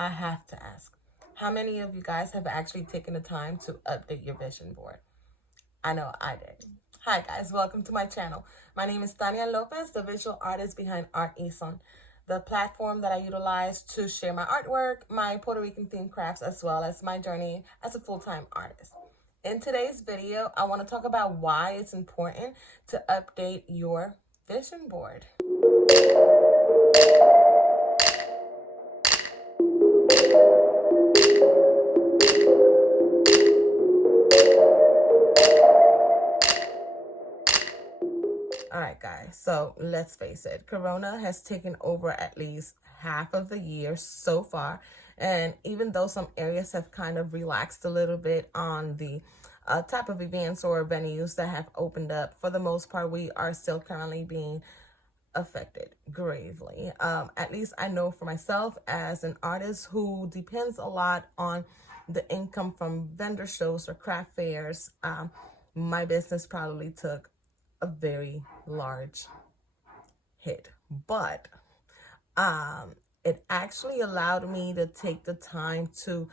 I have to ask, how many of you guys have actually taken the time to update your vision board? I know I did. Hi guys, welcome to my channel. My name is Tania Lopez, the visual artist behind Art Ison, the platform that I utilize to share my artwork, my Puerto Rican themed crafts, as well as my journey as a full-time artist. In today's video, I want to talk about why it's important to update your vision board. All right, guys, so let's face it, Corona has taken over at least half of the year so far. And even though some areas have kind of relaxed a little bit on the type of events or venues that have opened up, for the most part, we are still currently being affected gravely. At least I know for myself as an artist who depends a lot on the income from vendor shows or craft fairs, my business probably took a very large hit, but it actually allowed me to take the time to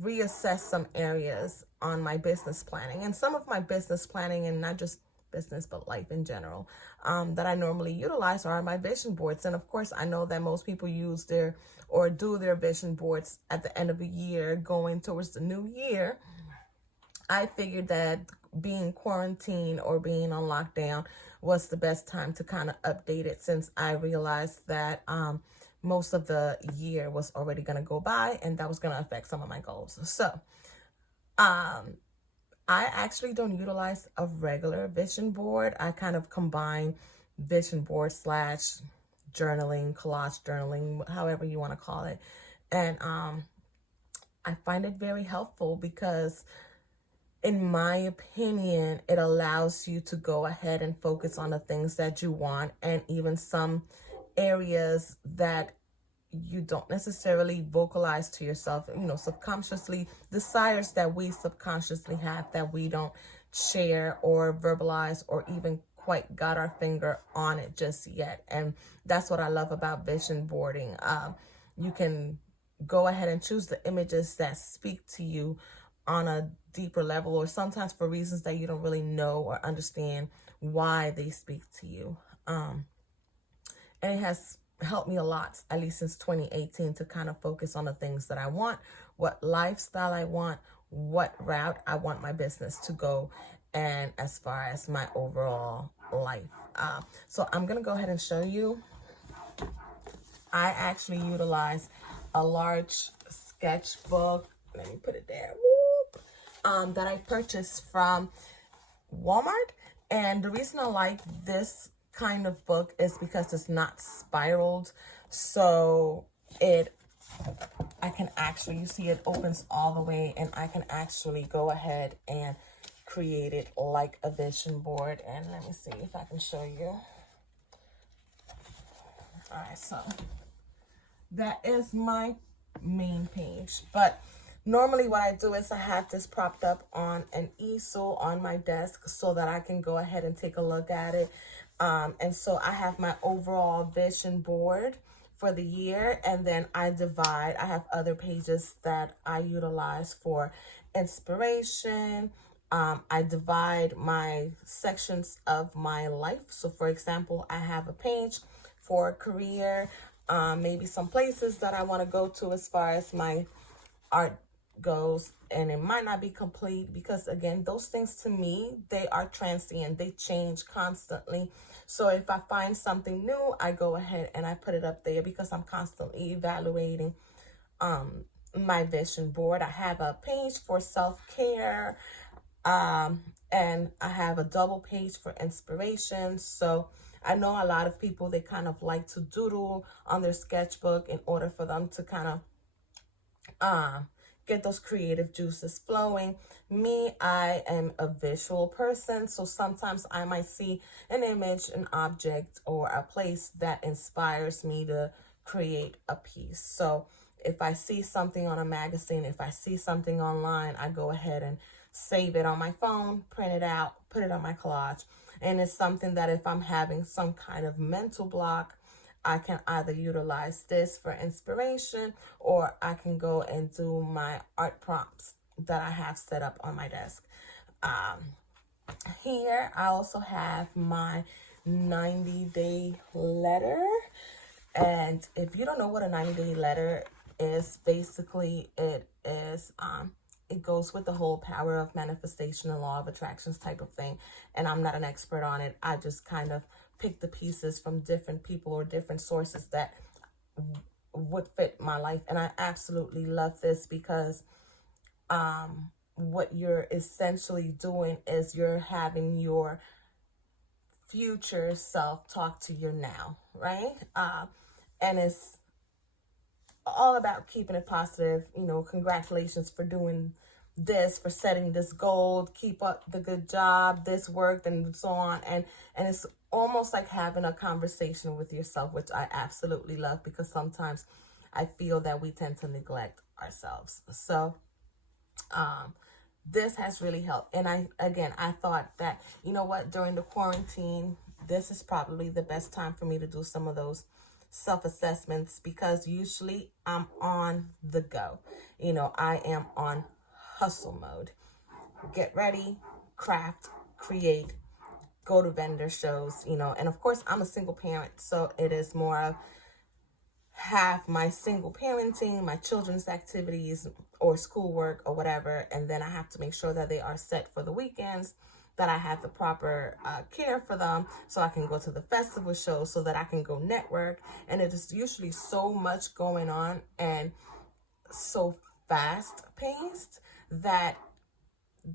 reassess some areas on my business planning, and some of my business planning, and not just business but life in general, that I normally utilize are my vision boards. And of course, I know that most people use their or do their vision boards at the end of the year going towards the new year. I figured that being quarantined or being on lockdown was the best time to kind of update it, since I realized that most of the year was already going to go by and that was going to affect some of my goals. So I actually don't utilize a regular vision board. I kind of combine vision board slash journaling, collage journaling, however you want to call it. And I find it very helpful because, in my opinion, it allows you to go ahead and focus on the things that you want, and even some areas that you don't necessarily vocalize to yourself, subconsciously, desires that we subconsciously have that we don't share or verbalize or even quite got our finger on it just yet. And that's what I love about vision boarding. You can go ahead and choose the images that speak to you on a deeper level, or sometimes for reasons that you don't really know or understand why they speak to you. And it has helped me a lot, at least since 2018, to kind of focus on the things that I want, what lifestyle I want, what route I want my business to go, and as far as my overall life. So I'm going to go ahead and show you. I actually utilize a large sketchbook. Let me put it there. That I purchased from Walmart. And the reason I like this kind of book is because it's not spiraled. So I can actually, you see it opens all the way, and I can actually go ahead and create it like a vision board. And let me see if I can show you. All right, so that is my main page. But normally what I do is I have this propped up on an easel on my desk so that I can go ahead and take a look at it. And so I have my overall vision board for the year, and then I have other pages that I utilize for inspiration. I divide my sections of my life. So for example, I have a page for career, maybe some places that I want to go to as far as my art goes, and it might not be complete because, again, those things to me, they are transient, they change constantly. So if I find something new, I go ahead and I put it up there because I'm constantly evaluating my vision board. I have a page for self-care, and I have a double page for inspiration. So I know a lot of people, they kind of like to doodle on their sketchbook in order for them to kind of get those creative juices flowing. Me, I am a visual person, so sometimes I might see an image, an object, or a place that inspires me to create a piece. So if I see something on a magazine, if I see something online, I go ahead and save it on my phone, print it out, put it on my collage. And it's something that if I'm having some kind of mental block, I can either utilize this for inspiration, or I can go and do my art prompts that I have set up on my desk. Here I also have my 90-day letter. And if you don't know what a 90-day letter is, basically it goes with the whole power of manifestation and law of attractions type of thing. And I'm not an expert on it. I just kind of pick the pieces from different people or different sources that would fit my life. And I absolutely love this because what you're essentially doing is you're having your future self talk to your now, right? And it's all about keeping it positive. You know, congratulations for doing this, for setting this goal, keep up the good job, this worked, and so on. And it's almost like having a conversation with yourself, which I absolutely love, because sometimes I feel that we tend to neglect ourselves. So this has really helped. And I thought that, you know what, during the quarantine, this is probably the best time for me to do some of those self-assessments, because usually I'm on the go. You know, I am on hustle mode. Get ready, craft, create, go to vendor shows, you know. And of course, I'm a single parent, so it is more of half my single parenting, my children's activities or schoolwork or whatever, and then I have to make sure that they are set for the weekends, that I have the proper care for them, so I can go to the festival shows, so that I can go network. And it is usually so much going on and so fast paced that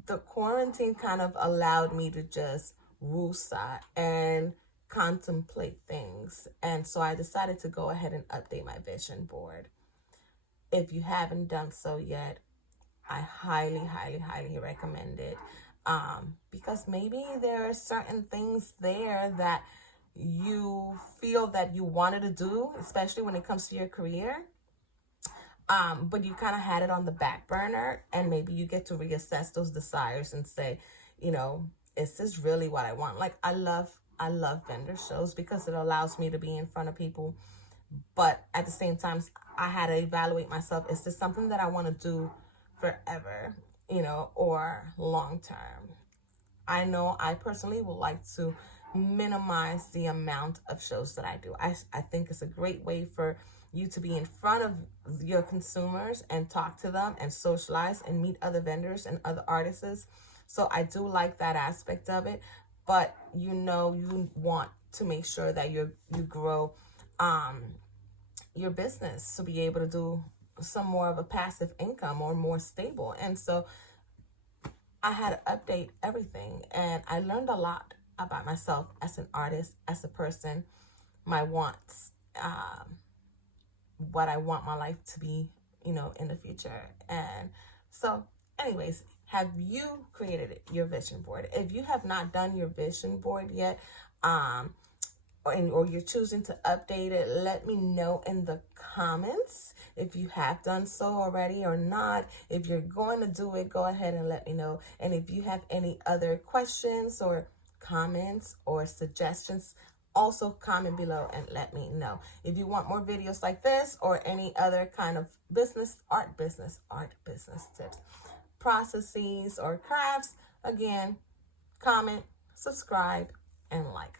the quarantine kind of allowed me to just woosah and contemplate things. And so I decided to go ahead and update my vision board. If you haven't done so yet, I highly, highly, highly recommend it. Because maybe there are certain things there that you feel that you wanted to do, especially when it comes to your career. But you kind of had it on the back burner, and maybe you get to reassess those desires and say, you know, is this really what I want? Like, I love vendor shows because it allows me to be in front of people. But at the same time, I had to evaluate myself. Is this something that I want to do forever, you know, or long term? I know I personally would like to minimize the amount of shows that I do. I think it's a great way for you to be in front of your consumers and talk to them and socialize and meet other vendors and other artists. So I do like that aspect of it. But you know, you want to make sure that you grow your business to be able to do some more of a passive income or more stable. And so I had to update everything, and I learned a lot about myself as an artist, as a person, my wants, what I want my life to be, you know, in the future. And so, anyways, have you created your vision board? If you have not done your vision board yet, or you're choosing to update it, let me know in the comments if you have done so already or not. If you're going to do it, go ahead and let me know. And if you have any other questions or comments or suggestions, also comment below and let me know. If you want more videos like this or any other kind of art business tips, processes, or crafts, again, comment, subscribe, and like.